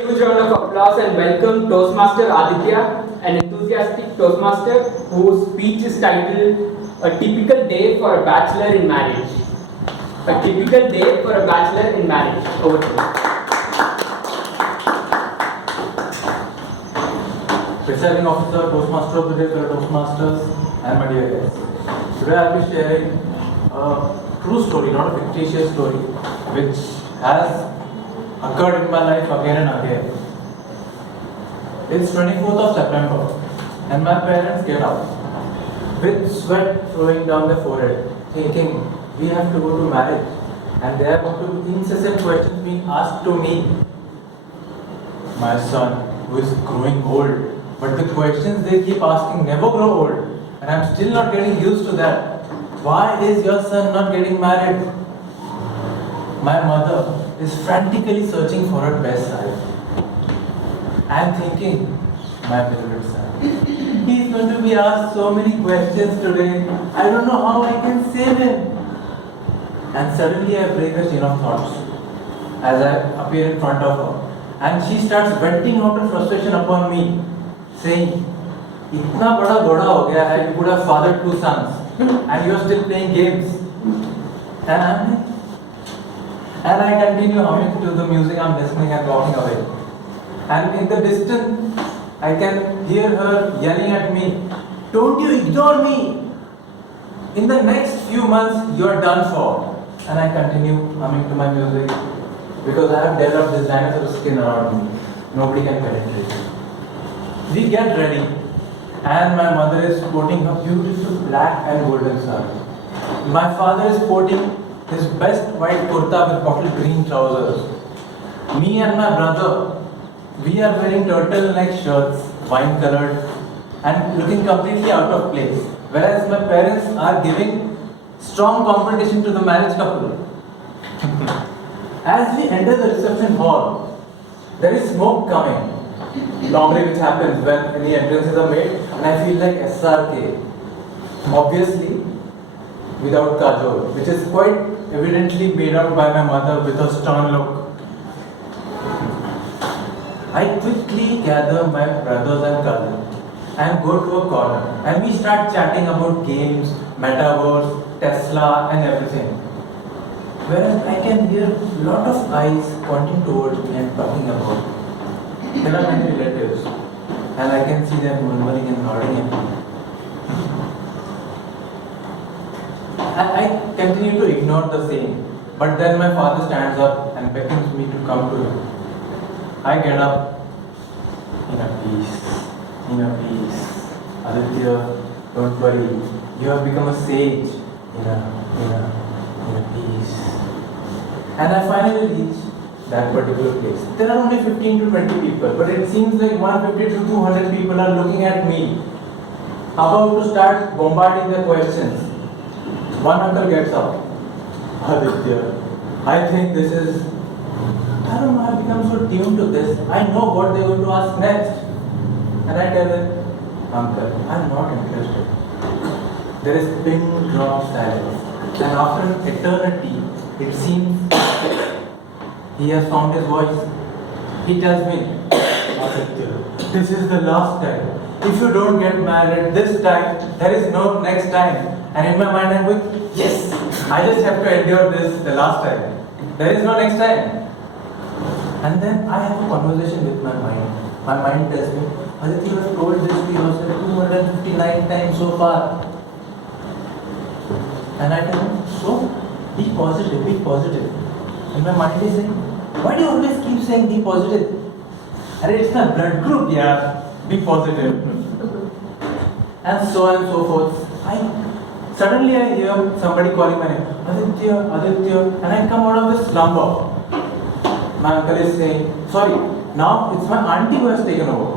Huge round of applause and welcome Toastmaster Aditya, an enthusiastic Toastmaster whose speech is titled A Typical Day for a Bachelor in Marriage. A typical day for a bachelor in marriage. Over to you. Presiding officer, Toastmaster of the day for Toastmasters, and my dear guests. Today I'll be sharing a true story, not a fictitious story, which has occurred in my life again and again. It's 24th of September, and my parents get up with sweat flowing down their forehead, thinking we have to go to marriage, and there are going to be incessant questions being asked to me. My son, who is growing old, but the questions they keep asking never grow old, and I'm still not getting used to that. Why is your son not getting married? My mother is frantically searching for her best side. I'm thinking, my beloved son, he's going to be asked so many questions today. I don't know how I can save him. And suddenly I break her chain of thoughts as I appear in front of her. And she starts venting out her frustration upon me, saying, "Itna bada goda ho gaya hai, you could have fathered 2 sons, and you are still playing games." And I continue humming to the music I'm listening and walking away. And in the distance, I can hear her yelling at me, "Don't you ignore me! In the next few months, you're done for." And I continue humming to my music because I have developed this dinosaur skin around me. Nobody can penetrate. We get ready, and my mother is sporting a beautiful black and golden sari. My father is sporting his best white kurta with bottle green trousers. Me and my brother, we are wearing turtleneck shirts, wine colored, and looking completely out of place. Whereas my parents are giving strong competition to the marriage couple. As we enter the reception hall, there is smoke coming. Normally, which happens when any entrances are made, and I feel like SRK. Obviously, without kajol, which is quite evidently made out by my mother with a stern look. I quickly gather my brothers and cousins and go to a corner, and we start chatting about games, metaverse, Tesla, and everything. Whereas I can hear a lot of eyes pointing towards me and talking about. There are many relatives, and I can see them murmuring and nodding at me. And I continue to ignore the same. But then my father stands up and beckons me to come to him. I get up in a peace. Aditya, don't worry. You have become a sage in a peace. And I finally reach that particular place. There are only 15 to 20 people, but it seems like 150 to 200 people are looking at me, about to start bombarding their questions. One uncle gets up. "Aditya, I think this is..." I don't know, I've become so tuned to this. I know what they're going to ask next. And I tell him, "Uncle, I'm not interested." There is pin drop silence. And after an eternity, it seems he has found his voice. He tells me, "Aditya, this is the last time. If you don't get married this time, there is no next time." And in my mind I'm going, yes, I just have to endure this the last time. There is no next time. And then I have a conversation with my mind. My mind tells me, "Aditya, you have told this to yourself 259 times so far." And I tell him, "So, be positive, be positive." And my mind is saying, "Why do you always keep saying be positive?" And it's my blood group, yeah, be positive. And so on and so forth. Suddenly I hear somebody calling my name, "Aditya, Aditya," and I come out of this slumber. My uncle is saying, "Sorry, now it's my auntie who has taken over."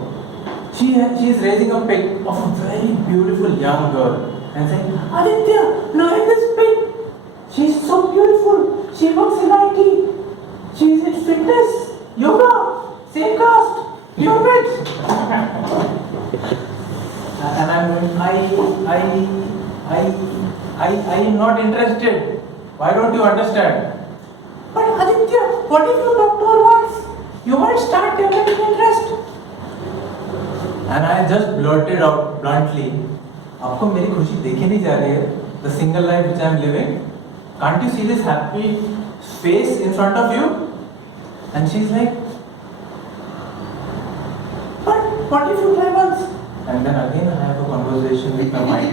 She is raising a pic of a very beautiful young girl and saying, "Aditya, look at this pic. She's so beautiful. She works in IT. She's in fitness, yoga, same caste, pure mix." And I'm going, I am not interested. Why don't you understand? "But Aditya, what if you talk to her once? you might start developing interest. And I just blurted out bluntly, आपको मेरी खुशी देखी नहीं जा रही है? The single life which I am living, can't you see this happy face in front of you? And she's like, but what if you try once? And then again I have a conversation with my mind.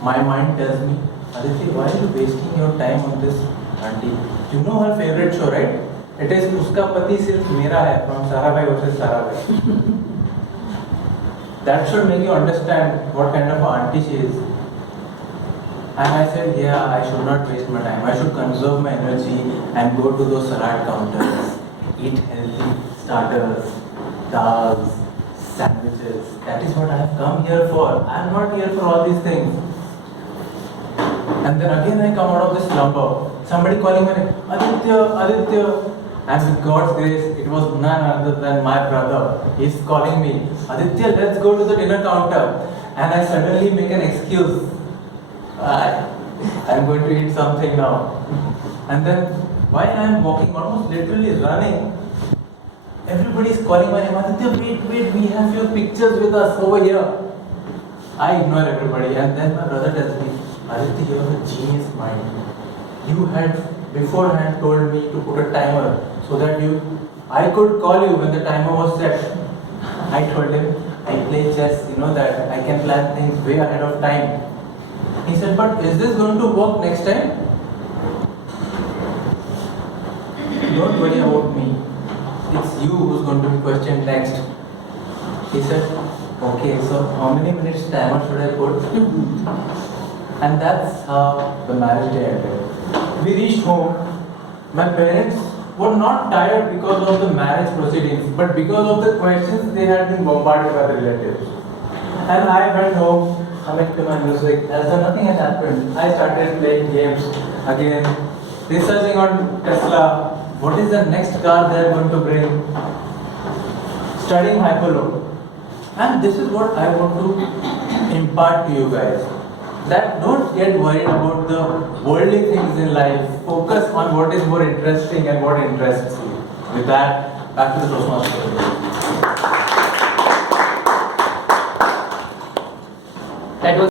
My mind tells me, Aditya, why are you wasting your time on this auntie? You know her favorite show, right? It is Uska Pati Sirf Mera Hai from Sarabhai versus Sarabhai. That should make you understand what kind of auntie she is. And I said, yeah, I should not waste my time. I should conserve my energy and go to those salad counters, eat healthy starters, dals, sandwiches. That is what I have come here for. I am not here for all these things. And then again I come out of this slumber. Somebody calling my name, Aditya, Aditya. And with God's grace, it was none other than my brother. He's calling me, Aditya, let's go to the dinner counter. And I suddenly make an excuse. I'm going to eat something now. And then while I'm walking, almost literally running, everybody's calling my name, Aditya, wait, we have your pictures with us over here. I ignore everybody, and then my brother tells me, Aditya, you have a genius mind. You had beforehand told me to put a timer so that I could call you when the timer was set. I told him, I play chess, you know that I can plan things way ahead of time. He said, but is this going to work next time? Don't worry about me. It's you who's going to be questioned next. He said, okay, so how many minutes timer should I put? And that's how the marriage day ended. We reached home. My parents were not tired because of the marriage proceedings, but because of the questions they had been bombarded by the relatives. And I went home, humming to my music, as though nothing had happened. I started playing games again, researching on Tesla, what is the next car they are going to bring, studying hyperloop. And this is what I want to impart to you guys. That don't get worried about the worldly things in life. Focus on what is more interesting and what interests you. With that, back to the Toastmasters.